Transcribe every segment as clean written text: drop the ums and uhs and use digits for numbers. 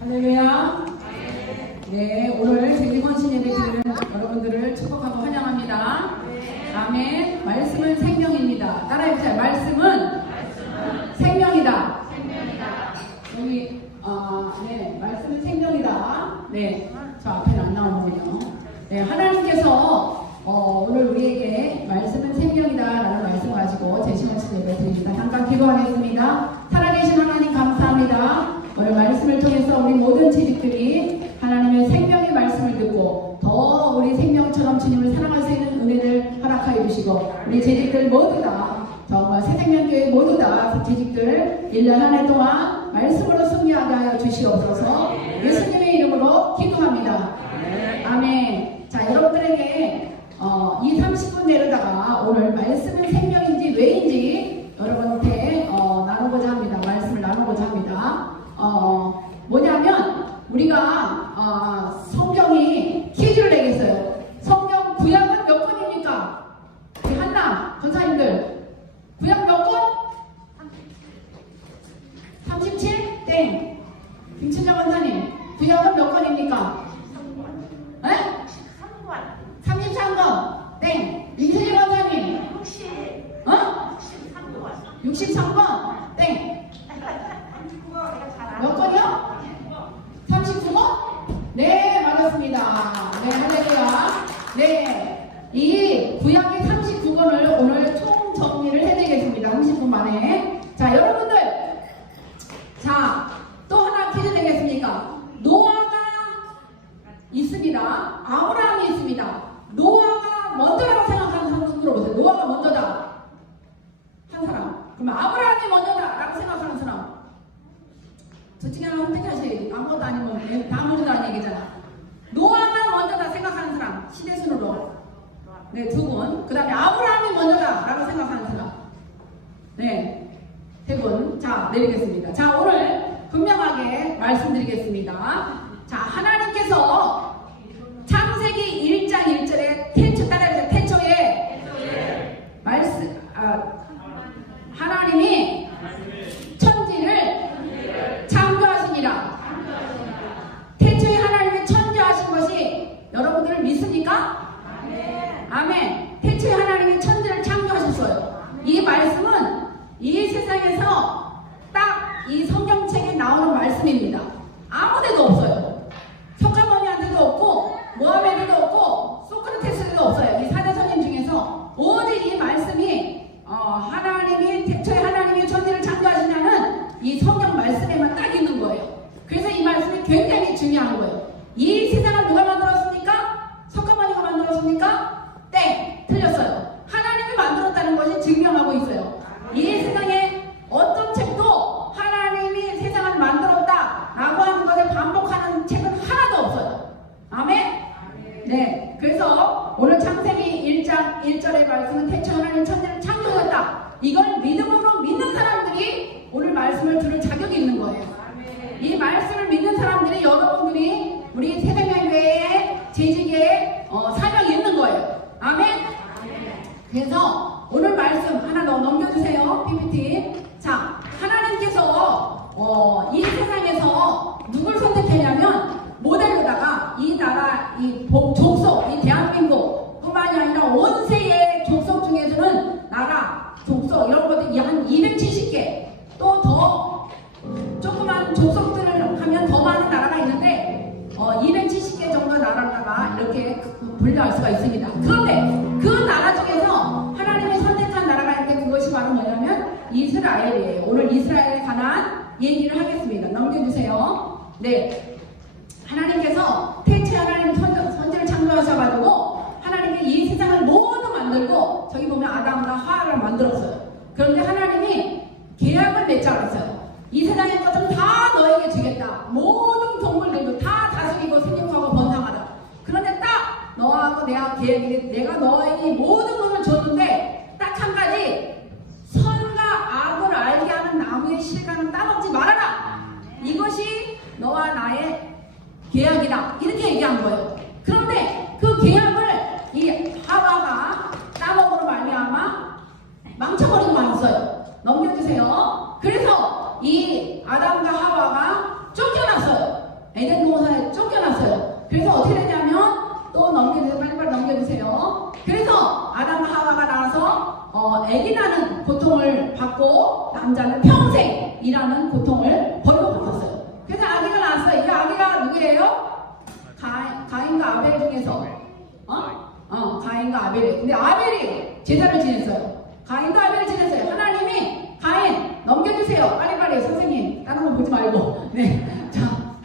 할렐루야. 네, 오늘 생리건신 예배 드리는 여러분들을 축복하고 환영합니다. 아멘. 말씀은 생명입니다. 따라해보세요. 말씀은 생명이다. 여기 네, 말씀은 생명이다. 네, 저 앞에는 안 나오는군요. 네, 하나님께서 오늘 우리에게 말씀은 생명이다라는 말씀 가지고 제시건신 예배 드립니다. 잠깐 기도하겠습니다. 살아계신 하나님 감사합니다. 오늘 말씀을 통해서 우리 모든 지식들이 하나님의 생명의 말씀을 듣고 더 우리 생명처럼 주님을 사랑할 수 있는 은혜를 허락하여 주시고 우리 재직들 모두 다 정말 새생명교회 모두 다 재직들 1년 한 해 동안 말씀으로 승리하게 하여 주시옵소서. 예수님의 이름으로 기도합니다. 아멘. 자, 여러분들에게 이 30분 내려다가 오늘 말씀은 생명인지 왜인지 여러분한테 나누고자 합니다. 말씀을 나누고자 합니다. 뭐냐면 우리가 성경이 퀴즈를 내겠어요. 성경 구약은 몇 권입니까? 한남 권사님들 구약 몇 권? 37? 땡. 김춘정 권사님 구약은 몇 권입니까? 33권. 땡. 임순희 권사님 63권. 땡. 몇 권이요? 39권? 네, 맞았습니다. 네, 할렐루야. 네, 이 구약의 39권을 오늘 총 정리를 해드리겠습니다. 30분 만에. 자, 여러분들. 자, 또 하나 퀴즈 되겠습니까? 노아가 있습니다. 아브라함이 있습니다. 노아가 먼저라고 생각하는 사람 손 들어보세요. 노아가 먼저다. 한 사람. 그럼 아브라함이 먼저다라고 생각하는 사람. 저 중에 하나 선택하셔야지. 아무것도 아니면 다 모른다는 얘기잖아. 노아가 먼저다 생각하는 사람. 시대순으로. 네, 2분. 그 다음에 아브라함이 먼저다 라고 생각하는 사람. 네, 3분. 자, 내리겠습니다. 자, 오늘 분명하게 말씀드리겠습니다. 자, 하나님께서 창세기 1장 1절에 태초 따라해서 태초에 말씀 하나님이 천지를 창조하시니라. 태초에 하나님이 창조하신 것이 여러분들을 믿습니까? 아멘. 태초에 하나님이 천지를 창조하셨어요. 이 말씀은 이 세상에서 딱 이 성경책에 나오는 말씀입니다. 아무데도 없어요. 석가모니한테도 없고 모하메드도 없고 소크라테스도 없어요. 이 4대 선임 중에서 오직 이 말씀이 하나님이 태초에 하나님이 천지를 창조하시냐는 이 성경 말씀에만 딱 있는 거예요. 그래서 이 말씀이 굉장히 중요한 거예요. 이 세상을 누가 만들었습니까? 석가모니가 만들었습니까? 땡! 틀렸어요. 하나님이 만들었다는 것이 증명하고 있어요. 이 세상에 어떤 책도 하나님이 세상을 만들었다 라고 하는 것을 반복하는 책은 하나도 없어요. 아멘? 네. 그래서 오늘 창세기 1장 1절의 말씀은 태초 하나님 천지를 창조했다. 이걸 믿음으로 믿는 사람들이 오늘 말씀을 들을 자격이 있는 거예요. 이 말씀을 믿는 사람들이 여러분들이 우리 새생명교회의 재직에 사명이 있는 거예요. 아멘? 그래서 오늘 말씀 하나 더 넘겨주세요. PPT. 자, 하나님께서 이 세상에서 누굴 선택했냐면 모델로다가 이 나라, 이 족속, 이 대한민국 뿐만이 아니라 온 세계의 족속 중에서는 나라, 족속 이런 것들이 한 270개 또 더 조그만 족속들을 하면 더 많은 나라가 있는데 270개 정도 나라가 이렇게 분류할 수가 있습니다. 그런데 그 나라 중에서 하나님이 선택한 나라가 있는데 그것이 바로 뭐냐면 이스라엘이에요. 오늘 이스라엘에 관한 얘기를 하겠습니다. 넘겨주세요. 네, 하나님께서 태초에 하나님 천지를 창조하셔가지고 하나님이 이 세상을 모두 만들고 저기 보면 아담과 하와를 만들었어요. 그런데 하나님이 계약을 맺지 않았어요. 이 세상의 것은 다 너에게 주겠다. 모든 동물들도 다 다스리고 생육하고 번성하다. 그런데 딱 너하고 내가 계약이 내가 너에게 모든 것을 줬는데 딱 한 가지 선과 악을 알게 하는 나무의 실과는 따먹지 말아라. 이것이 너와 나의 계약이다. 이렇게 얘기한 거예요. 그런데 그 계약을 이 하와가 따먹으로 말미암아 망쳐버리고 말았어요. 넘겨주세요. 그래서 이 아담과 하와가 쫓겨났어요. 제사를 지냈어요. 가인도 아벨을 지냈어요. 하나님이 가인 넘겨주세요. 빨리빨리 선생님 다른 거 보지 말고 자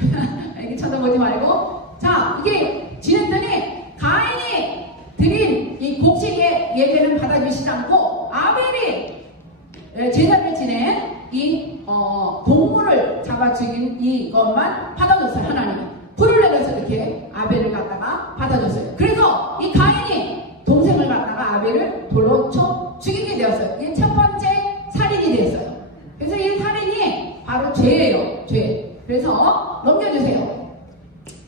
이렇게 쳐다보지 말고 자 이게 지냈더니 가인이 드린 이 곡식의 예배는 받아주시지 않고 아벨이 제사를 지낸 이 동물을 잡아 죽인 이것만 받아줬어요. 하나님이 불을 내려서 이렇게 아벨을 갖다가 받아줬어요. 그래서 이 가인이 동생을 갖다가 아벨을 돌로 쳐 죽이게 되었어요. 이게 첫 번째 살인이 되었어요. 그래서 이 살인이 바로 죄예요. 죄. 그래서 넘겨주세요.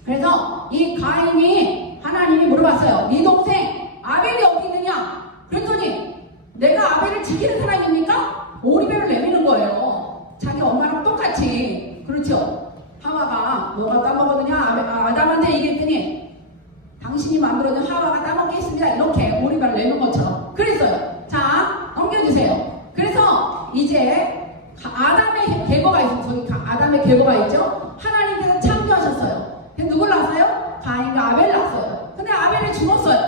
그래서 이 가인이 하나님이 물어봤어요. 네 동생 아벨이 어디 있느냐? 그랬더니 내가 아벨을 지키는 사람입니까? 오리배를 내미는 거예요. 자기 엄마랑 똑같이. 그렇죠? 하와가 너가 따먹었느냐? 아담한테 얘기했더니 당신이 만들어준 하와가 따먹겠습니다. 이렇게 오리배를 내는 것처럼 그랬어요. 자 넘겨주세요. 그래서 이제 아담의 계보가 있어요. 저기 아담의 계보가 있죠? 하나님께서 창조하셨어요. 근데 누굴 낳았어요? 가인과 아벨을 낳았어요. 근데 아벨이 죽었어요.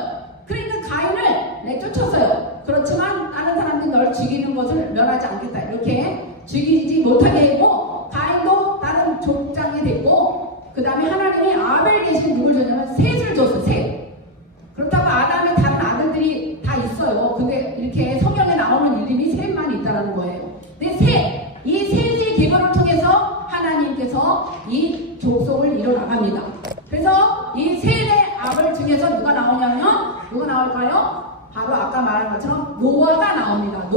그러니까 가인을 내쫓았어요. 그렇지만 다른 사람들이 널 죽이는 것을 면하지 않겠다. 이렇게 죽이지 못하게 했고 가인도 다른 족장이 됐고 그 다음에 하나님이 아벨 대신 누굴 줬냐면 셋을 줬어요. 셋. 그렇다고 아담의 다른 아들들이 다 있어요. 근데 이렇게 성경에 나오는 이름이 셋만 있다는 거예요. 근데 이 셋의 계보를 통해서 하나님께서 이 족속을 이뤄나갑니다. 그래서 이 셋의 아들 중에서 누가 나오냐면 누가 나올까요? 바로 아까 말한 것처럼 노아가 나옵니다.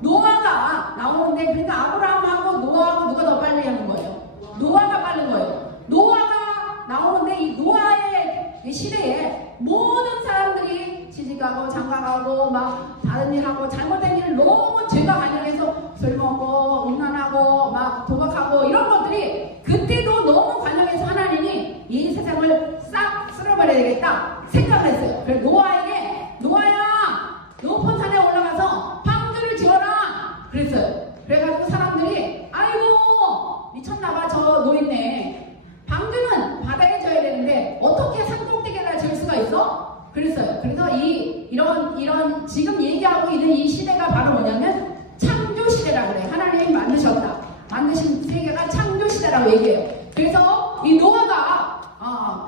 노아가 나오는데 그러니까 아브라함하고 노아하고 누가 더 빨리 하는 거예요? 노아가 빠른 거예요. 노아가 나오는데 이 노아의 시대에 모든 사람들이 시집가고 장가가고 막 다른 일하고 잘못된 일을 너무 죄가 관여해서 술 먹고 음란하고 막 도박하고 이런 것들이 그때도 너무 관여해서 하나님이 이 세상을 싹 쓸어버려야 되겠다 생각을 했어요. 그래서 노아야 높은 산에 올라가서 방주를 지어라 그랬어요. 그래가지고 사람들이 아이고 미쳤나봐 저 노인네 방주는 바다에 져야 되는데 어떻게 산꼭대기에다 지을 수가 있어? 그랬어요. 그래서 이런 지금 얘기하고 있는 이 시대가 바로 뭐냐면 창조 시대라 그래. 하나님이 만드셨다. 만드신 세계가 창조 시대라고 얘기해요. 그래서 이 노아가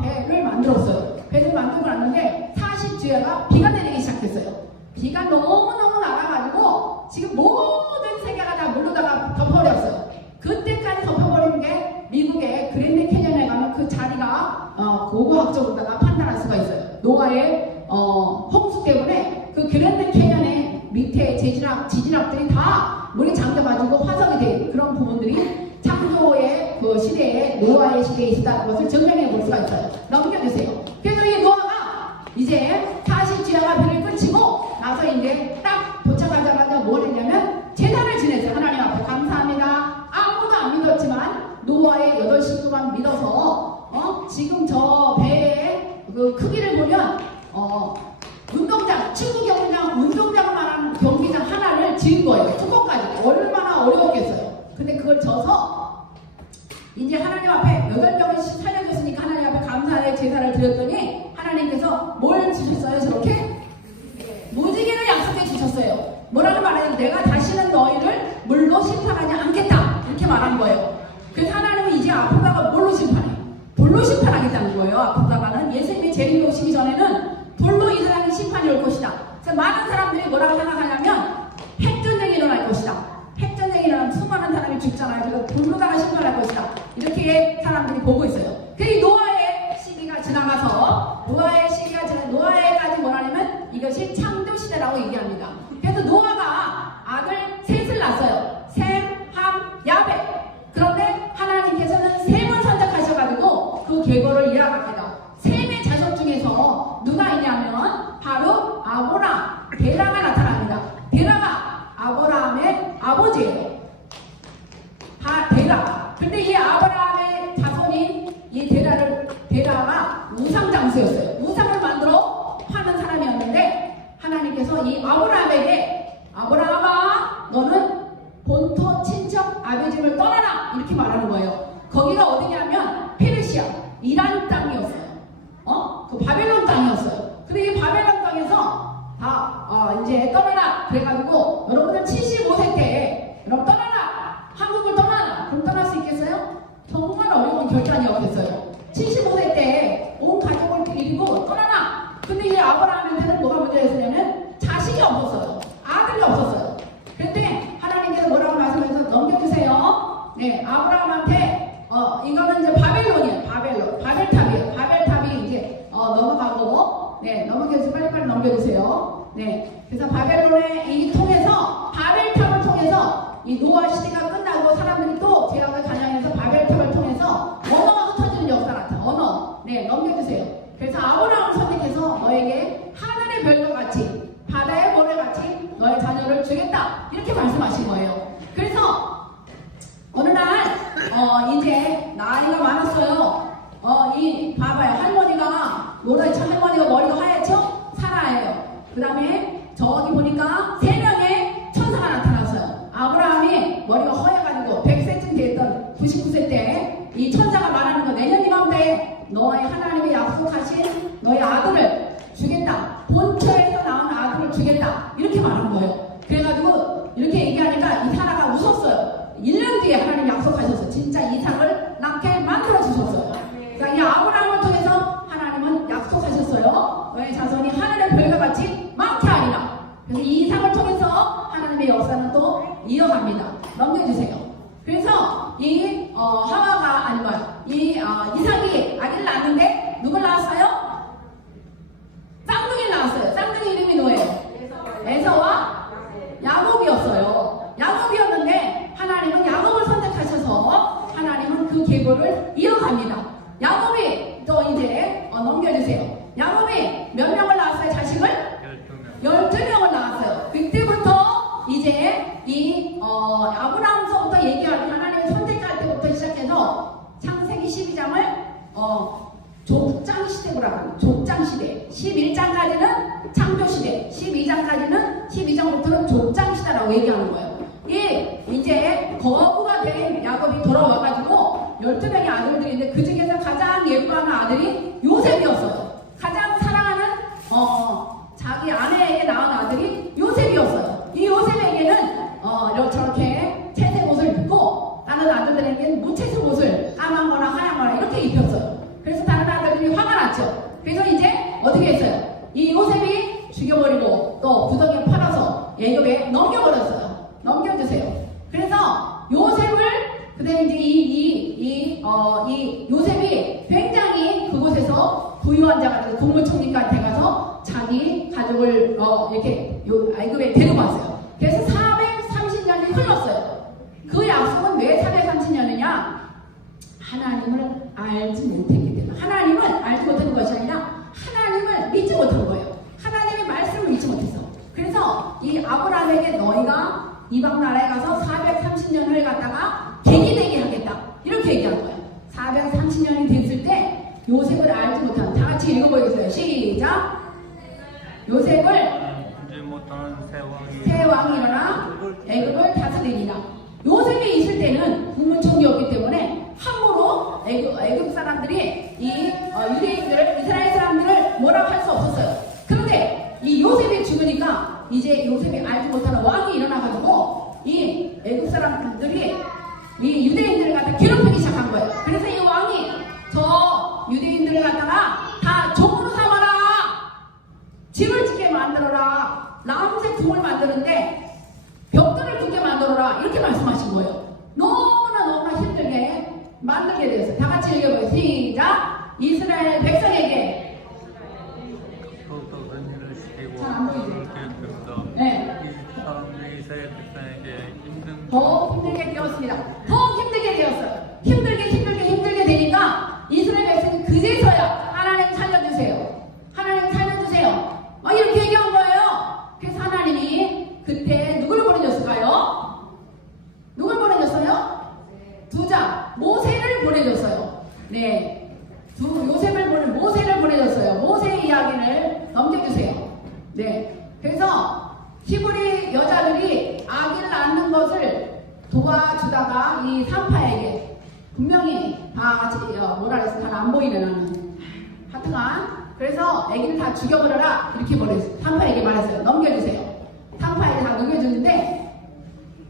배를 만들었어요. 배를 만들고 났는데 40주야가 비가 내리기 시작했어요. 비가 너무너무 나가가지고 지금 모든 세계가 다 물로다가 덮어버렸어요. 그때까지 덮어버리는 게 미국의 그랜드 캐년에 가면 그 자리가 고고학적으로다가 판단할 수가 있어요. 노아의 홍수 때문에 그 그랜드 캐년의 밑에 지진학들이 다 물이 잠겨가지고 화석이 된 그런 부분들이 창조의 그 시대에 노아의 시대에 있었다는 것을 증명해 볼 수가 있어요. 넘겨주세요. 그래서 이 노아가 이제 40주야가 비를 끝이고 나서 이제 딱 도착하자마자 뭘 했냐면 제사를 지냈어요. 하나님 앞에 감사합니다. 아무도 안 믿었지만 노아의 8식구만 믿어서 지금 저 배의 그 크기를 보면 운동장, 축구 경기장, 운동장만한 경기장 하나를 지은 거예요. 뚜껑까지. 얼마나 어려웠겠어요. 근데 그걸 져서 이제 하나님 앞에 8명을 살려줬으니까 하나님 앞에 감사의 제사를 드렸더니 하나님께서 뭘 주셨어요? 저렇게? 무지개를 약속해 주셨어요. 뭐라고 말해요? 내가 다시는 너희를 물로 심판하지 않겠다. 이렇게 말한 거예요. 그래서 하나님은 이제 아프다가 뭘로 심판해? 불로 심판하겠다는 거예요. 아프다가는 예수님이 재림이 오시기 전에는 불로 이 세상에 심판이 올 것이다. 그래서 많은 사람들이 뭐라고 생각하냐면 핵전쟁이 일어날 것이다. 핵전쟁이 일어나면 수많은 사람이 죽잖아요. 그래서 불로다가 심판할 것이다. 이렇게 사람들이 보고 있어요. 그 노아의 시기가 지나가서 노아에까지 뭐라냐면 이것이 창조 시대라고 얘기합니다. 그래서 노아가 아들 셋을 낳았어요. 셈, 함, 야벳. 그런데 하나님께서는 셈을 선택하셔가지고 그 계보를 이어갑니다. 셈의 자손 중에서 누가 있냐면 바로 아브람, 데라가 나타납니다. 데라가 아브라함의 아버지예요. 데라. 근데 이 아브라함의 자손인 이 데라가 우상장수였어요. 우상을 만들어 파는 사람이었는데 하나님께서 이 아브라함에게 아브라함아 너는 본토 친척 아비 집을 떠나라 이렇게 말하는 거예요. 거기가 어디냐면 페르시아 이란 땅이었어요. 그 바벨론 땅이었어요. 근데 이 바벨론 땅에서 다 이제 어떤 결단이 없었어요. 75세 때 온 가족을 데리고 떠나라. 근데 이 아브라함한테는 뭐가 문제였냐면 자식이 없었어요. 아들이 없었어요. 그런데 하나님께서 뭐라고 말씀해서 넘겨주세요. 네, 아브라함한테 이거는 이제 바벨론이에요. 바벨탑이에요. 바벨탑이 이제 넘어가고, 네, 넘어가서 빨리빨리 넘겨주세요. 네, 그래서 바벨론의 이 통해서 바벨탑을 통해서 이 노아 시대가 끝나고 사람들이 또 제약을 반영해서 바벨탑을 통해서 언어가 흩어지는 역사 같아. 언어. 네, 넘겨주세요. 그래서 아브라함을 선택해서 너에게 하늘의 별과 같이 바다의 모래같이 너의 자녀를 주겠다. 이렇게 말씀하신 거예요. 그래서 어느 날 이제 나이가 많았어요. 봐봐요. 할머니가 할머니가 머리가 하얗죠? 사라예요. 그 다음에 저기 보니까 3명의 천사가 나타났어요. 아브라함이 머리가 허해가지고 100세쯤 됐던 99세 때 이 천사가 말하는 거, 내년 이맘때 너의 하나님이 약속하신 너의 아들을 주겠다. 본처에서 나온 아들을 주겠다. 이렇게 말한 거예요. 그래가지고 이렇게 얘기하니까 이 사라가 웃었어요. 1년 뒤에 하나님 약속하셔서 진짜 이삭을 낳게 만들어 주셨어요. 그러니까 이 아브라함을 통해서 하나님은 약속하셨어요. 너의 자손이 하늘의 별과 같이 많게 하리라. 그래서 이 이삭을 통해서 하나님의 역사는 또 이어갑니다. 넘겨주세요. 그래서 이 하와가 아니면 이삭이 아기를 낳았는데 누굴 낳았어요? 쌍둥이를 낳았어요. 쌍둥이 이름이 뭐예요? 에서와 야곱이었어요. 야곱이었는데 하나님은 야곱을 선택하셔서 하나님은 그 계보를 이어갑니다. 야곱이 또 이제 넘겨주세요. 야곱이 몇 명을 낳았어요? 자식을? 12명을 낳았어요. 그때부터 이제 이 아브라함서부터 얘기하는 하나님의 선택할 때부터 시작해서 창세기 12장을 족장시대라고 합니다. 족장시대. 11장까지는 창조시대, 12장부터는 족장시대라고 얘기하는 거예요. 이제 거부가 된 야곱이 돌아와가지고 12명의 아들들인데 그 중에서 가장 예뻐하는 아들이 요셉이었어요. 가장 사랑하는 자기 아내에게 낳은 아들이 요셉이었어요. 이 요셉에게는 저렇게 채색 옷을 입고 다른 아들들에게는 무채색 옷을 까만 거나 하얀 거나 이렇게 입혔어요. 그래서 다른 아들들이 화가 났죠. 그래서 이제 어떻게 했어요? 이 요셉이 죽여버리고 또 구덩이에 팔아서 애굽에 넘겨버렸어요. 넘겨주세요. 그래서 요셉을 그다음에 이제 이 요셉이 굉장히 그곳에서 부유한 자가 돼서 국무총리까지 가서 자기 가족을 이렇게 애굽에 데리고 왔어요. 그래서 430년이 흘렀어요. 그 약속은 왜 430년이냐? 하나님을 알지 못했기 때문에. 하나님을 알지 못하는 것이 아니라 하나님을 믿지 못한 거예요. 하나님의 말씀을 믿지 못했어. 그래서 이 아브라함에게 너희가 이방 나라에 가서 430년을 갖다가 갱이되게 하겠다. 이렇게 얘기한 거예요. 430년이 됐을 때 요셉을 알지 못한, 다 같이 읽어보겠어요. 시작. 요셉을 알지 못하는 새 왕이 일어나 애굽을 다스리니라. 요셉이 있을 때는 국문총리였기 때문에 함부로 애굽 사람들이 이 유대인들을, 이스라엘 사람들을 뭐라고 할 수 없었어요. 그런데 이 요셉이 죽으니까 이제 요셉이 알지 못하는 왕이 일어나가지고 이 애굽 사람들이 이 유대인들을 갖다 괴롭히기 시작한 거예요. 그래서 이 왕이 저 유대인들을 갖다가 다 종으로 삼아라, 집을 짓게 만들어라, 남색 궁을 만드는데 벽돌을 굳게 만들어라, 이렇게 말씀하신 거예요. 너무나 힘들게 만들게 되었어요. 다 같이 읽어봐요. 시작. 이스라엘 백성에게 잘안 보이죠? 네. 더 힘들게 되었습니다. 더 힘들게 되었어요. 힘들게 되니까 이스라엘 백성이 그제서야 하나님 살려주세요. 하나님 살려주세요. 이렇게 얘기한 거예요. 그래서 하나님이 그때 누굴 보내줬을까요? 누굴 보내줬어요? 두자, 모세를 보내줬어요. 네. 모세를 보내줬어요. 모세의 이야기를 넘겨주세요. 네. 그래서 히브리 여자들이 아기를 낳는 것을 도와주다가 이 산파에게 분명히 다 뭐라 그랬어? 다 안 보이네 나는. 하여튼간 그래서 아기를 다 죽여버려라 이렇게 말했어요. 산파에게 말했어요. 넘겨주세요. 산파에게 다 넘겨주는데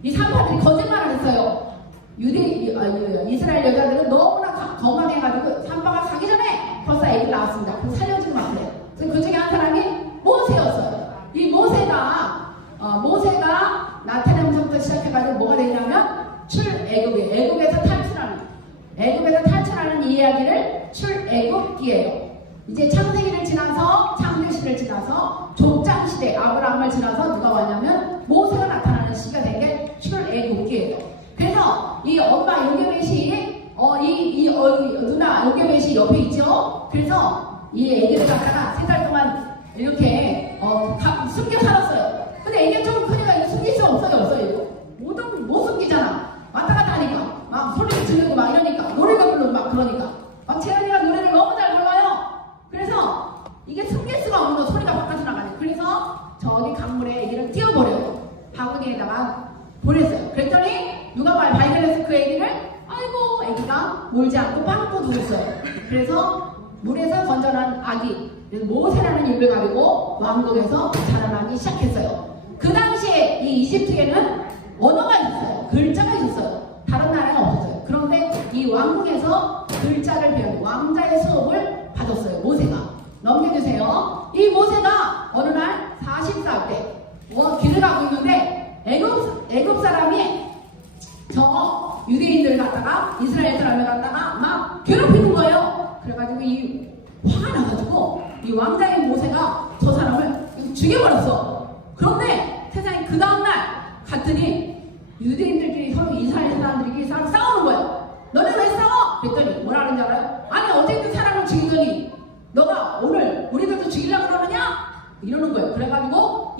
이 산파들이 거짓말을 했어요. 이스라엘 여자들은 너무나 나왔습니다. 그럼 살려주면 안 돼요. 그래서 그 중에 한 사람이 모세였어요. 이 모세가 나타나면서부터 시작해가지고 뭐가 되냐면 출애굽이에요. 애굽에서 탈출하는 이 이야기를 출애굽기예요. 이제 창세기를 지나서 창세시를 지나서 족장시대 아브라함을 지나서 누가 왔냐면 모세가 나타나는 시기가 된 게 출애굽기예요. 그래서 이 엄마 요게벳이 누나 요게벳이 옆에 있죠. 그래서 이 애기를 갖다가 3달 동안 이렇게 숨겨 살았어요. 근데 애기가 좀 크니까 숨길 수 없어요. 못 숨기잖아. 왔다 갔다 하니까 막 소리를 지르고 막 이러니까 노래가 부르고 막 그러니까 막 재현이가 노래를 너무 잘 불러요. 그래서 이게 숨길 수가 없는 거 소리가 바깥으로 나가네. 그래서 저기 강물에 애기를 띄워버려요. 바구니에다가 보냈어요. 그랬더니 누가 발견해서 그 애기를 아이고 애기가 몰지 않고 빵꾸 누웠어요. 그래서 물에서 건져난 아기 모세라는 이름을 가지고 왕국에서 자라나기 시작했어요. 그 당시에 이 이집트에는 언어가 있었어요. 글자가 있었어요. 다른 나라에는 없었어요. 그런데 이 왕국에서 글자를 배우는 왕자의 수업을 받았어요. 모세가. 넘겨주세요. 이 모세가 어느 날 40살 때 길을 가고 있는데 애굽 사람이 저 유대인들을 갖다가 이스라엘 사람을 갖다가 막 괴롭히는 거예요. 그래가지고 이 화가 나가지고 이 왕자의 모세가 저 사람을 죽여버렸어. 그런데 세상에 그 다음날 갔더니 유대인들끼리 서로 이스라엘 사람들끼리 싸우는 거예요. 너네 왜 싸워? 그랬더니 뭐라 그러는지 알아요? 아니 어쨌든 사람을 죽이더니 너가 오늘 우리들도 죽이려고 그러느냐? 이러는 거예요. 그래가지고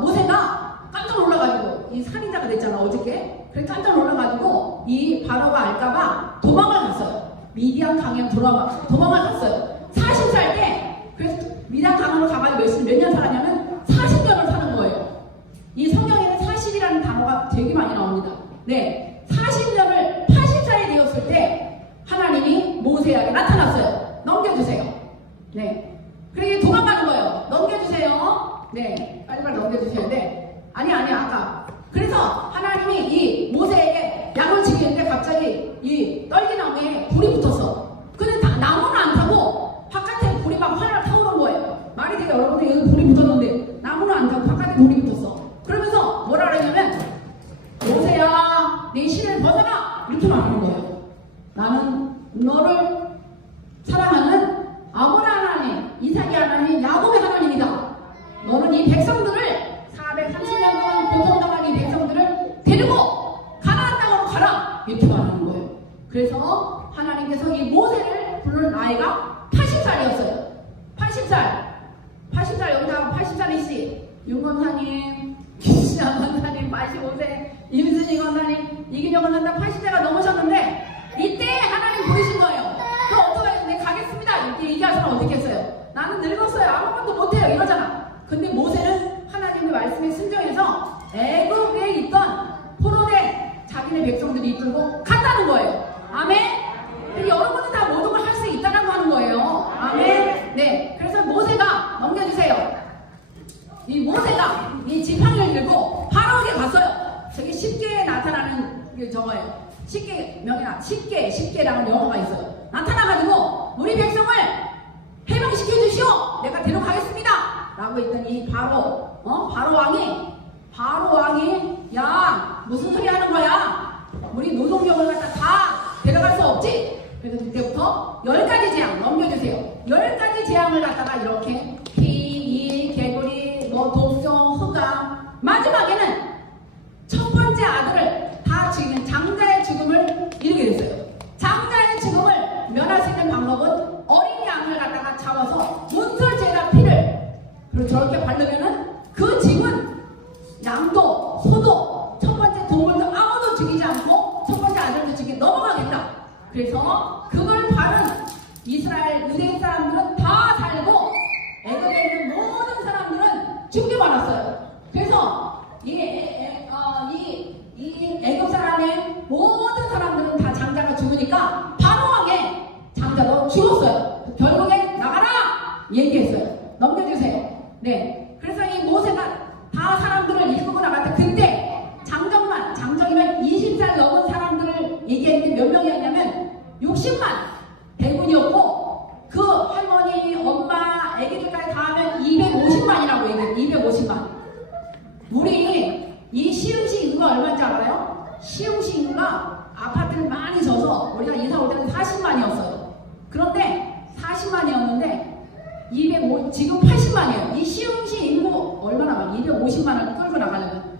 모세가 깜짝 놀라가지고 이 살인자가 됐잖아 어저께. 그래 깜짝 놀라가지고 이 바로가 알까봐 도망을 갔어요. 미디안 강에 도망을 갔어요. 40살 때. 그래서 미디안 강으로 가가지고 몇 년 살았냐면 40년을 사는 거예요. 이 성경에는 40이라는 단어가 되게 많이 나옵니다. 네, 40년을 80살이 되었을 때 하나님이 모세에게 나타났어요. 넘겨주세요. 네, 그러게 도망가는 거예요. 넘겨주세요. 네, 빨리빨리 넘겨주세요. 네, 아까 그래서 하나님이 이 모세에게 양을 지키는데 갑자기 이 떨기나무에 불이 붙었어. 근데 나무는 안 타고 바깥에 불이 막 활활 타오른 거예요. 말이 되게 여러분들 여기 불이 붙었는데 나무는 안 타고 바깥에 불이 붙었어. 그러면서 뭐라 그러냐면 모세야 내 신을 벗어라 이렇게 말하는 거예요. 나는 너를 사랑하는 아브라함 하나님, 이삭의 하나님, 야곱의 하나님이다. 너는 이 백성들을 430년 동안 고통당한 이 백성들을 데리고 가나안 땅으로 가라 이렇게 말하는 거예요. 그래서 하나님께서 이 모세를 부르는 나이가 80살이었어요. 80살 여기다가 80살이시 윤건사님, 김신아 건사님 85세, 임순희 건사님, 이기정 건사님 80세가 넘으셨는데 이때 하나님 부르신 거예요. 그럼 어떡해요? 네 가겠습니다 이렇게 얘기할 사람 어떻게 했어요? 나는 늙었어요. 아무것도 못해요 이러잖아. 근데 모세는 하나님의 말씀에 순종해서 애굽에 있던 포로된 자기네 백성들이 이끌고 갔다는 거예요. 아멘? 여러분은 다 모든 걸 할 수 있다라고 하는 거예요. 아멘? 네, 그래서 모세가 넘겨주세요. 이 모세가 이 지팡이를 들고 바로에게 갔어요. 저게 쉽게 나타나는 저거예요. 쉽게라는 영어가 있어요. 나타나가지고 우리 백성을 해방시켜 주시오. 내가 데려가겠습니다. 라고 했더니 바로 왕이 야 무슨 소리 하는 거야? 우리 노동력을 갖다 다 데려갈 수 없지? 그래서 그때부터 10가지 재앙 넘겨주세요. 10가지 재앙을 갖다가 이렇게 피, 이, 개구리, 독성, 흑암 마지막에는 첫 번째 아들을 다 죽이는 장자의 죽음을 이루게 됐어요. 장자의 죽음을 면할 수 있는 방법은 어린 양을 갖다가 잡아서 문설제에다 피를 그리고 저렇게 바르면은 그 집은 양도 소도 첫 번째 동물도 아무도 죽이지 않고 첫 번째 아들도 죽이게 넘어가겠다. 그래서 그걸 바른 이스라엘 유대 사람들은 다 살고 애굽에 있는 모든 사람들은 죽여버렸어요. 그래서 이 애굽 사람의 모든 사람들은 다 장자가 죽으니까 바로 왕의 장자도 죽었어요. 결국에 나가라 얘기했어요. 넘겨주세요. 네, 그래서 이 모세가 다 사람들을 이끌고 나갔다. 그때 장정이면 20살 넘은 사람들을 얘기했는데 몇 명이었냐면 60만 지금 80만이에요. 이 시흥시 인구 얼마나 많아? 250만을 끌고 나가려면.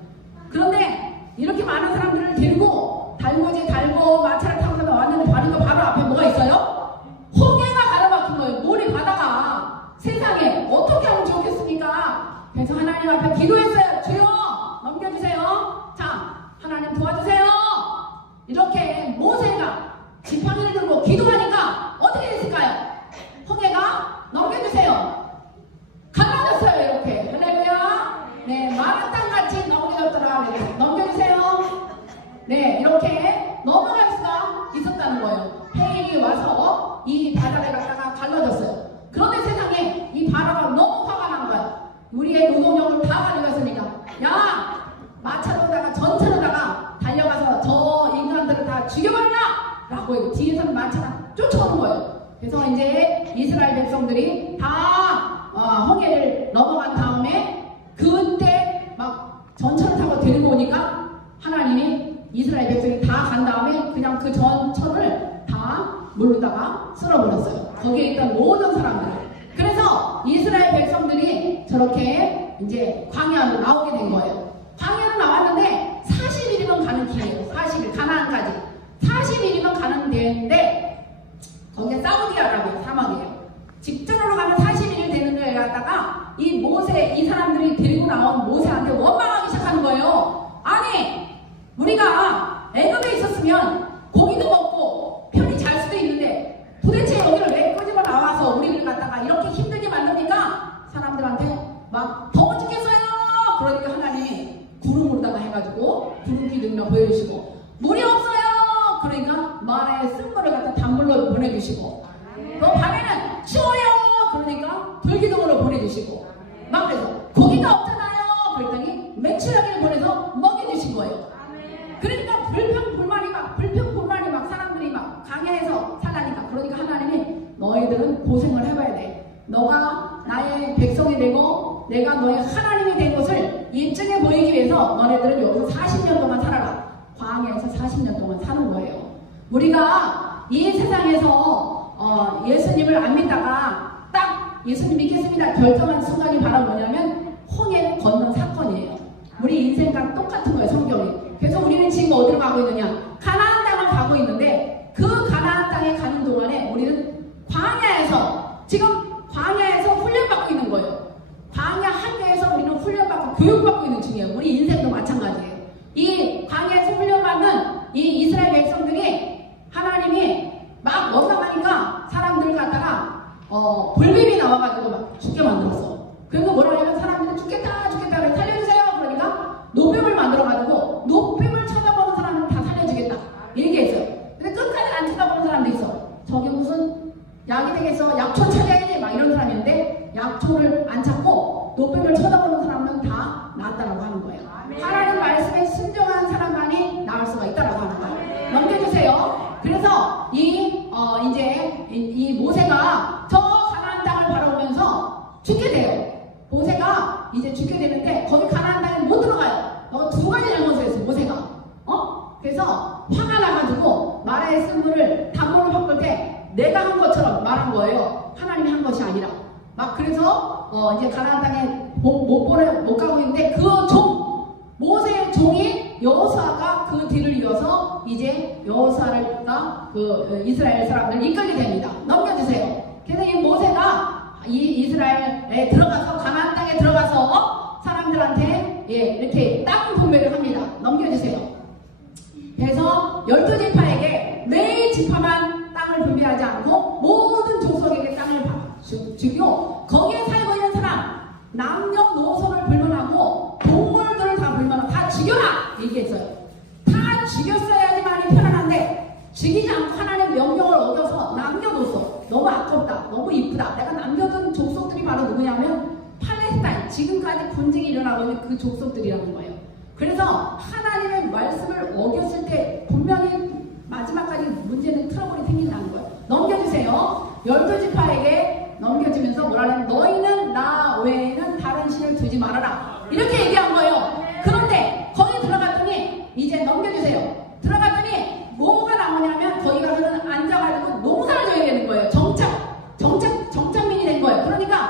그런데 이렇게 많은 사람들을 데리고 달고지 달고 마차를 타고 왔는데 바로 앞에 뭐가 있어요? 홍해가 가로막힌 거예요. 모래 바다가. 세상에 어떻게 하면 좋겠습니까? 그래서 하나님 앞에 기도했어요. 주여 넘겨주세요. 자, 하나님 도와주세요. 이렇게 모세가 지팡이를 들고 기도하니까 어떻게 됐을까요? 홍해가 넘겨주세요. 갈라졌어요. 이렇게. 할렐루야. 네, 마른 땅같이 넘겨졌더라. 넘겨주세요. 네, 이렇게 넘어갈 수가 있었다는 거예요. 해일이 와서 이 바다를 갖다가 갈라졌어요. 그런데 세상에 이 바다가 너무 화가 난 거야. 우리의 노동력을 다 가져갔으니까 야, 마차로다가 전차로다가 달려가서 저 인간들을 다 죽여버리라! 라고 뒤에서는 마차가 쫓아오는 거예요. 그래서 이제 이스라엘 백성들이 다 홍해를 넘어간 다음에 그때 막 전차를 타고 데리고 오니까 하나님이 이스라엘 백성이 다 간 다음에 그냥 그 전차를 다 물로다가 쓸어버렸어요. 거기에 있던 모든 사람들. 그래서 이스라엘 백성들이 저렇게 이제 광야로 나오게 된 거예요. 광야로 나왔는데 40일이면 가는 길이에요. 40일 가나안까지 40일이면 가는 데인데 거기가 사우디아라비아 사막이에요. 직전으로 가면 40일이 되는 데에 갔다가 이 사람들이 데리고 나온 모세한테 원망하기 시작하는 거예요. 아니 우리가 애굽에 있었으면 고기도 먹고 편히 잘 수도 있는데 도대체 여기를 왜 끄집어 나와서 우리를 갖다가 이렇게 힘들게 만듭니까? 사람들한테 막 더워 죽겠어요. 그러니까 하나님이 구름으로다가 해가지고 구름 기둥이나 보여주시고 물이 없어요. 그러니까 만화의 쓴 거를 갖다 단물로 보내주시고 또 밤에는 추워요. 그러니까 불기둥으로 보내주시고 막 그래서 고기가 없잖아요. 그랬더니 메추라기를 보내서 먹여주신 거예요. 그러니까 불평불만이 막 사람들이 막 강야에서 살라니까. 그러니까 하나님이 너희들은 고생을 해봐야 돼. 너가 나의 백성이 되고 내가 너의 하나님이 된 것을 입증해 보이기 위해서 너네들은 여기서 40년 동안 살아라. 광야에서 40년 동안 사는 거예요. 우리가 이 세상에서 예수님을 안 믿다가 딱 예수님 믿겠습니다 결정한 순간이 바로 뭐냐면 홍해를 건넌 사건이에요. 우리 인생과 똑같은 거예요. 성경이. 그래서 우리는 지금 어디로 가고 있느냐? 가나안 땅을 가고 있는데 그 가나안 땅에 가는 동안에 우리는 지금 광야에서 훈련받고 있는 거예요. 광야 한계에서 우리는 훈련받고 교육받고 있는 중이에요. 우리 인생도 마찬가지예요. 이 광야에서 훈련받는 이 이스라엘 백성들이 하나님이 막 원망하니까 사람들 갖다가 불뱀이 나와가지고 막 죽게 만들었어. 그리고 뭐라 하냐면 사람들이 죽겠다 그래 살려주세요. 그러니까 노뱀을 만들어가지고 노뱀을 쳐다보는 사람은 다 살려주겠다 얘기했어요. 근데 끝까지 안 쳐다보는 사람도 있어. 저게 무슨 약이 되겠어? 약초 찾아야지 막 이런 사람이었는데 약초를 안 찾고 노뱀을 쳐다보는 사람은 다 낫다라고 하는 거예요. 하나님 말씀에 순종한 사람만이 나을 수가 있다라고 하는 거예요. 넘겨주세요. 그래서 이제 모세가 저 가나안 땅을 바라보면서 죽게 돼요. 모세가 이제 죽게 되는데 거기 가나안 땅에 못 들어가요. 두 가지 잘못을 했어요. 모세가. 그래서 화가 나가지고 마라의 쓴물을 단물로 바꿀 때 내가 한 것처럼 말한 거예요. 하나님이 한 것이 아니라. 막 그래서 이제 가나안 땅에 못 가고 있는데 모세의 종이 여호수아가 그 뒤를 이어서 이제 여호수아가 그 이스라엘 사람들을 이끌게 됩니다. 넘겨주세요. 그래서 이 모세가 이 이스라엘에 들어가서 가나안 땅에 들어가서 사람들한테 이렇게 땅 분배를 합니다. 넘겨주세요. 그래서 12지파에게 매일 지파만 땅을 분배하지 않고 모든 족속에게 땅을 주고 거기에 살고 있는 사람 남녀노소를 불문하고 동물들을 다 불문하고 다 죽여라 얘기했어요. 다 죽였어야지만이 편안한데 죽이지 않고 하나님의 명령을 어겨서 남겨뒀어. 너무 아깝다. 너무 이쁘다. 내가 남겨둔 족속들이 바로 누구냐면 팔레스타인. 지금까지 분쟁이 일어나고 있는 그 족속들이라는 거예요. 그래서 하나님의 말씀을 어겼을 때 분명히 마지막까지 문제는 트러블이 생긴다는 거예요. 넘겨주세요. 12지파에게 넘겨주면서 뭐라냐면 너희는 나 외에는 다른 신을 두지 말아라 이렇게 얘기한 거예요. 그런데 거기 들어갔더니 이제 넘겨주세요. 들어갔더니 뭐가 나오냐면 거기 가서는 앉아가지고 농사를 져야 되는 거예요. 정착민이 된 거예요. 그러니까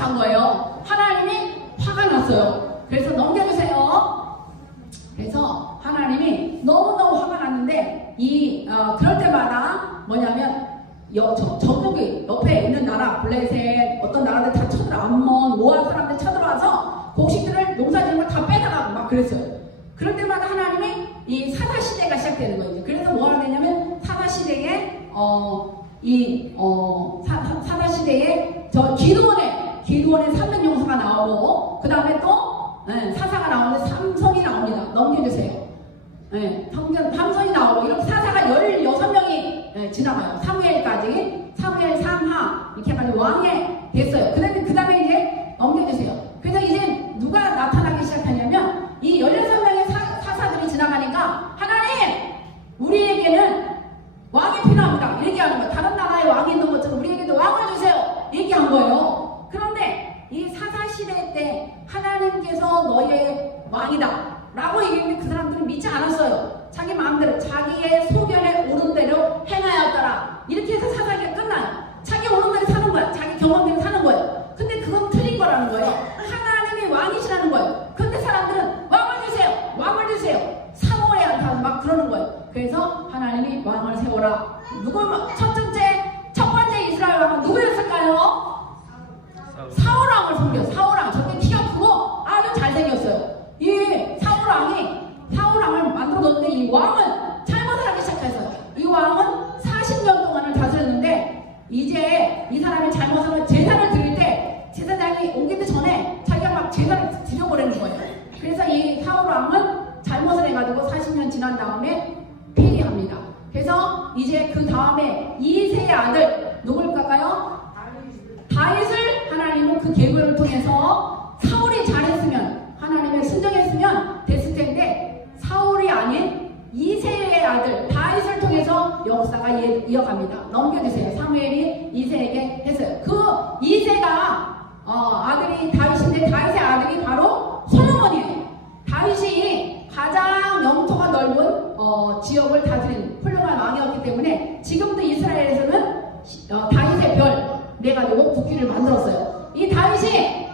시작한 거예요. 하나님이 화가 났어요. 그래서 넘겨주세요. 그래서 하나님이 너무너무 화가 났는데 그럴 때마다 뭐냐면 저쪽이 옆에 있는 나라 블레셋 어떤 나라들 다 쳐들어 암몬 모압 사람들 쳐들어와서 곡식들을 농사지는 걸 다 뺏어가고 막 그랬어요. 그럴 때마다 하나님이 이 사사 시대가 시작되는 거예요. 그래서 뭐가 되냐면 사사 시대에 사사 시대에 저 기드원의 300용사가 나오고 그 다음에 또 사사가 나오는데 삼손이 나옵니다. 넘겨주세요. 삼손이 나오고 이렇게 사사가 16명이 지나가요. 사무엘까지 사무엘 3하 이렇게 해가지고 왕이 됐어요. 그 다음에 이제 넘겨주세요. 그래서 이제 누가 나타나기 시작하냐면 이 16명의 사사들이 지나가니까 하나님 우리에게는 왕이 필요합니다. 얘기하는 거예요. 다른 나라에 왕이 있는 것처럼 우리에게도 왕을 주세요. 얘기한 거예요. 그런데 이 사사 시대 때 하나님께서 너의 왕이다 라고 얘기했는데 그 사람들은 믿지 않았어요. 자기 마음대로 자기의 소견에 오른 대로 행하였더라. 이렇게 해서 사사기가 끝나요. 자기 오른 대로 사는 거야. 자기 경험대로 사는 거예요. 근데 그건 틀린 거라는 거예요. 하나님이 왕이시라는 거예요. 근데 사람들은 왕을 주세요. 왕을 주세요. 사모해야 막 그러는 거예요. 그래서 하나님이 왕을 세워라. 첫 번째 이스라엘 왕은 누구였을까요? 사울 왕을 섬겨요. 사울 왕. 저게 키가 크고 아주 잘생겼어요. 이 사울 왕을 만들어뒀는데 이 왕은 잘못을 하기 시작했어요. 이 왕은 40년 동안을 다스렸는데 이제 이 사람이 잘못하면 제사를 드릴 때 제사장이 오기도 전에 자기가 막 제사를 드려버리는 거예요. 그래서 이 사울 왕은 잘못을 해가지고 40년 지난 다음에 폐위합니다. 그래서 이제 그 다음에 이새의 아들 누굴까요? 다윗을 하나님은 그 계획을 통해서 사울이 잘했으면 하나님의 순종했으면 됐을 텐데 사울이 아닌 이새의 아들 다윗을 통해서 역사가 이어갑니다. 넘겨주세요. 사무엘이 이새에게 했어요. 그 이새가 아들이 다윗인데 다윗의 아들이 바로 솔로몬이에요. 다윗이 가장 영토가 넓은 지역을 다스린 훌륭한 왕이었기 때문에 지금도 이스라엘에서는 다윗의 별 내가지고 국기를 만들었어요. 이 다윗이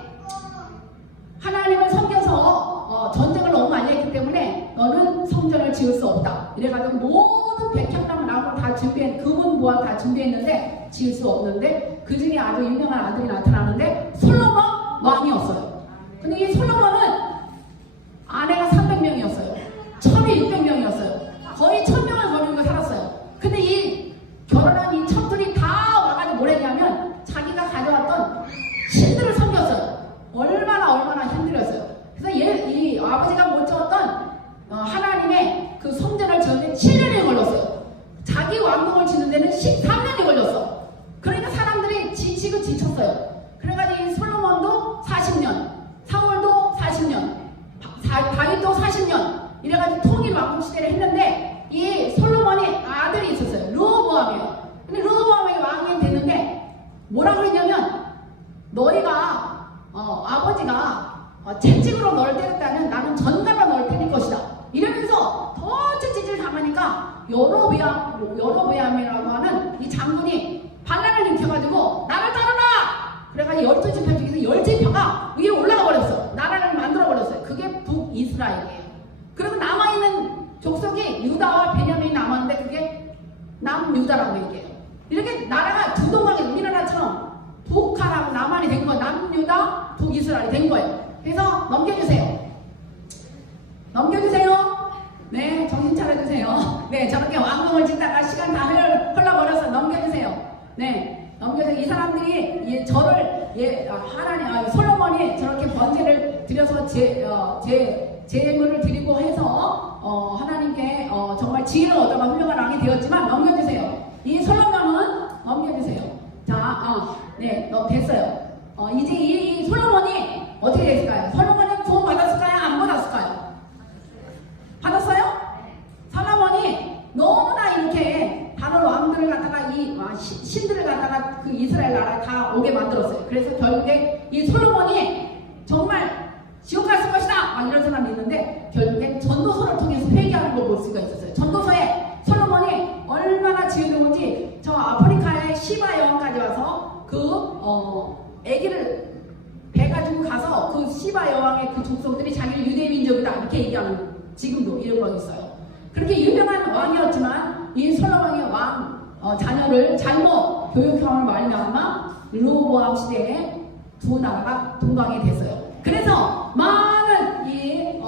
하나님을 섬겨서 전쟁을 너무 많이 했기 때문에 너는 성전을 지을 수 없다. 이래가지고 모든 백향나무 나무를 다 금은 보화 다 준비했는데 지을 수 없는데 그 중에 아주 유명한 아들이 나타나는데 솔로몬 왕이었어요. 근데 이 솔로몬은 아내가 300명이었어요. 첩이 600명이었어요. 거의 1000명을 거느리고 살았어요. 근데 이 결혼한 이 첩들이 다 와가지고 뭘 했냐면 자기가 가져왔던 신들을 섬겼어요. 얼마나 힘들었어요. 그래서 이 아버지가 못 지었던 하나님의 그 성전을 지었는데 7년이 걸렸어요. 자기 왕궁을 짓는 데는 13년이 걸렸어. 그러니까 사람들이 지치고 지쳤어요. 그래가지고 이 솔로몬도 40년, 사울도 40년, 다윗도 40년 이래가지고 통일 왕국 시대를 했는데 이 솔로몬이 아들이 있었어요. 르호보암이에요. 근데 르호보암이 왕이 됐는데 뭐라고 했냐면 너희가 아버지가 채찍으로 너를 때렸다면 나는 전갈로 너를 때릴 것이다. 이러면서 더 찌질을 당하니까 여로보암이라고 하는 이 장군이 반란을 일으켜가지고 나를 따르라! 그래가지고 12지파 중에서 10지파가 위에 올라가 버렸어. 나라를 만들어 버렸어요. 그게 북이스라엘이에요. 그리고 남아있는 족속이 유다와 베냐민이 남았는데 그게 남유다라고 얘기해요. 이렇게 나라가 두 동강이 우리나라처럼 북한하고 남한이 된 거예요. 남유다, 북이스라엘이 된 거예요. 그래서 넘겨주세요. 네, 정신 차려주세요. 네, 저렇게 왕궁을 짓다가 시간 다 흘러버려서 넘겨주세요. 네, 넘겨주세요. 이 사람들이 하나님, 솔로몬이 저렇게 번제를 드려서 제물을 드리고 해서 하나님께 정말 지혜를 얻어가 훌륭한 왕이 되었지만 넘겨주세요. 이 솔로몬은 넘겨주세요. 자, 네, 됐어요. 이제 이 솔로몬이 어떻게 됐을까요? 솔로몬은 구원 받았을까요? 안 받았을까요? 받았어요? 솔로몬이 너무나 이렇게 다른 왕들을 갖다가 신들을 갖다가 그 이스라엘 나라에 다 오게 만들었어요. 그래서 결국에 이 솔로몬이 정말 지옥 갔을 것이다! 막 이런 사람이 있는데 결국에 전도서를 통해서 회개하는 걸 볼 수가 있었어요. 전도서에 솔로몬이 얼마나 지혜로운지 저 아프리카의 시바 여왕까지 와서 그 아기를 시바 여왕의 그 족속들이 자기를 유대 민족이다 이렇게 얘기하는 지금도 이런 거 있어요. 그렇게 유명한 왕이었지만 이 솔로몬의 왕 자녀를 잘못 교육형을 말미암아 르호보암 시대에 두 나라가 동강이 됐어요. 그래서 많은 이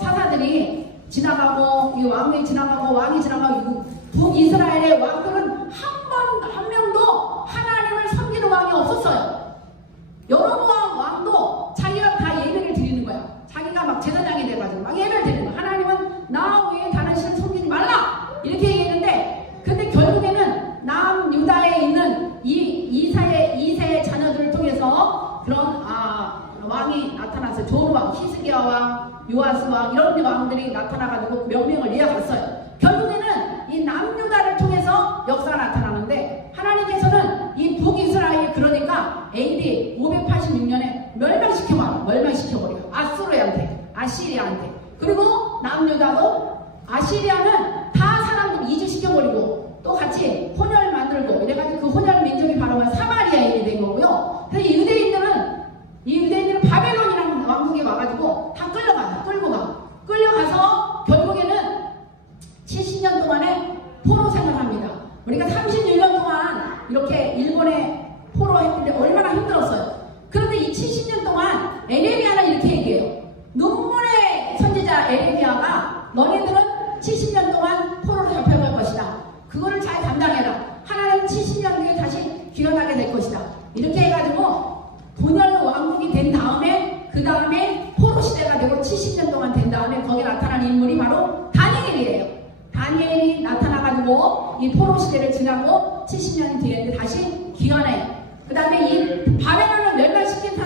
사사들이 지나가고 이 왕이 지나가고 왕이 지나가고 북이스라엘의 왕들은 한 명도 하나님을 섬기는 왕이 없었어요. 여로보암 왕도 자기가 다 예배를 드리는 거야. 자기가 막 제사장이 돼가지고 막 예배를 드리는 거야. 하나님은 나 외에 다른 신을 섬기지 말라 이렇게 얘기했는데, 근데 결국에는 남유다에 있는 이세의 자녀들을 통해서 그런 왕이 나타났어요. 조르왕, 히스기야 왕, 요아스 왕 이런 왕들이 나타나가지고 명명을 이어갔어요. 결국에는 이 남유다를 통해서 역사가 나타나는데, 하나님께서는 이 북이스라엘, 그러니까 AD 586년에 멸망시켜버려요. 아시리아한테. 그리고 남유다도 아시리아는 다 사람들 이주시켜버리고 또 같이 혼혈 만들고 이래가지고 그 혼혈 민족이 바로 사마리아인이 된 거고요. 그래서 이 유대인들은 바벨론이라는 왕국에 와가지고 다 끌려가서 결국에는 70년 동안에 포로 생활합니다. 우리가 36년 동안 이렇게 일본에 포로했는데 얼마나 힘들었어요. 그런데 이 70년 동안 에레미야는 이렇게 얘기해요. 눈물의 선지자 에레미야가 너네들은 70년 동안 포로로 잡혀갈 것이다. 그거를 잘 감당해라. 하나님은 70년 뒤에 다시 귀환하게 될 것이다. 이렇게 해가지고 분열 왕국이 된 다음에, 그 다음에 포로 시대가 되고 70년 동안 된 다음에 거기에 나타난 인물이 바로 다니엘이에요. 다니엘이 나타나가지고 이 포로 시대를 지나고 70년 뒤에 다시 귀환해요. 그 다음에 이 바벨론을 멸망시킨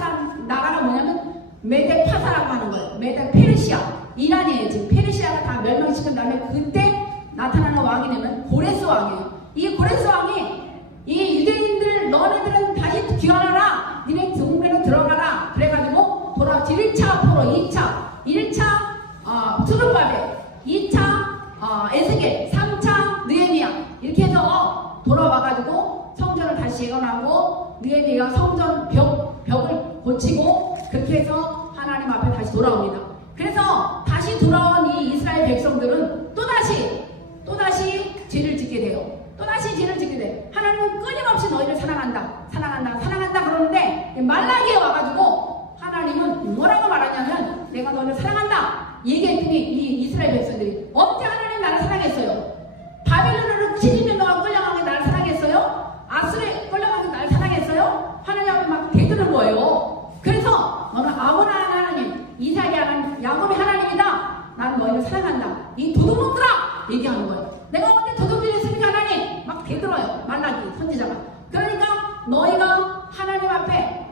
나라가 뭐냐면 메데파사라고 하는 거예요. 페르시아, 이란이에요. 지금 페르시아가 다 멸망시킨 다음에 그때 나타나는 왕이 되면 고레스 왕이에요. 이 고레스 왕이 이 유대인들 너네들은 다시 귀환하라, 니네 동네로 들어가라 그래가지고 1차 포로, 1차 스룹바벨, 2차 에스겔, 3차 느헤미야 이렇게 해서 돌아와가지고 성전을 다시 재건하고 느헤미야가 성전 벽을 고치고 그렇게 해서 하나님 앞에 다시 돌아옵니다. 그래서 다시 돌아온 이 이스라엘 백성들은 또다시 죄를 짓게 돼요. 하나님은 끊임없이 너희를 사랑한다 그러는데 말라기에 와가지고 하나님은 뭐라고 말하냐면 내가 너희를 사랑한다 얘기했더니 이 이스라엘 백성들이 언제 하나님 나를 사랑했어요? 바빌론으로 70년 동안 끌려가게 나를 사랑했어요? 아수르에 끌려가게 나를 사랑했어요? 하나님 앞에 막 대드는 거예요. 그래서 너는 아브라함 하나님, 이삭이 하나님, 야곱의 하나님이다. 나는 너희를 사랑한다. 이 도둑놈들아! 얘기하는 거예요. 내가 언제 도둑질 했으니까 하나님 막 대들어요. 말라기 선지자가. 그러니까 너희가 하나님 앞에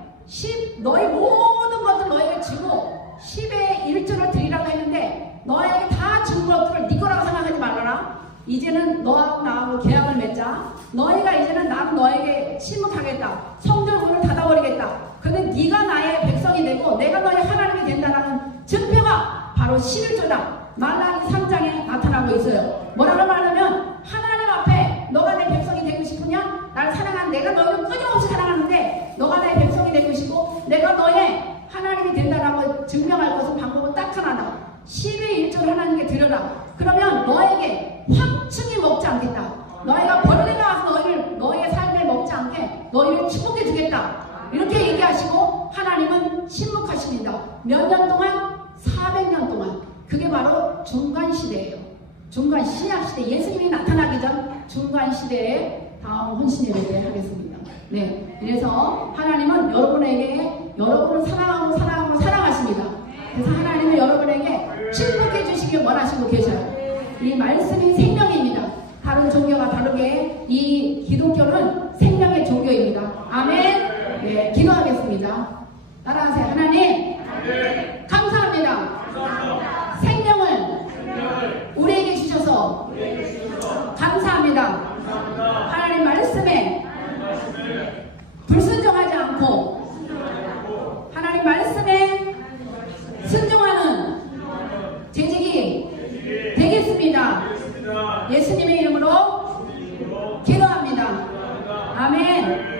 너희 모든 것들 너희가 지고 10의 1조를 드리라고 했는데 너에게 다 준 것들을 네 거라고 생각하지 말아라. 이제는 너하고 나하고 계약을 맺자. 너희가 이제는 나는 너에게 침묵하겠다. 성전문을 닫아버리겠다. 근데 네가 나의 백성이 되고 내가 너의 하나님이 된다라는 증표가 바로 11조다. 말라기 3장에 나타나고 있어요. 뭐라고 말하면 하나님 앞에 너가 내 백성이 되고 싶으냐? 나를 사랑한 내가 너를 끊임없이 사랑하는데 너가 내 백성이 되고 싶고 내가 너의 하나님이 된다라고 증명할 것은 방법은 딱 하나다. 10의 1조를 하나님께 드려라. 그러면 너에게 황충이 먹지 않겠다. 너희가 벌레가 와서 너희의 삶에 먹지 않게 너희를 축복해 주겠다. 이렇게 얘기하시고 하나님은 침묵하십니다. 몇 년 동안? 400년 동안. 그게 바로 중간시대예요. 신약시대, 예수님이 나타나기 전 중간시대에 다음 혼신예배 하겠습니다. 네, 그래서 하나님은 여러분을 사랑하십니다. 그래서 하나님은 여러분에게 축복해 주시길 원하시고 계셔요. 이 말씀이 생명입니다. 다른 종교가 다르게 이 기독교는 생명의 종교입니다. 아멘. 네, 기도하겠습니다. 따라하세요. 하나님, 감사합니다. 생명을 우리에게 주셔서 감사합니다. 하나님 말씀에 불순종하지 않고 하나님 말씀에 순종하는 재직이 되겠습니다. 예수님의 이름으로 기도합니다. 아멘.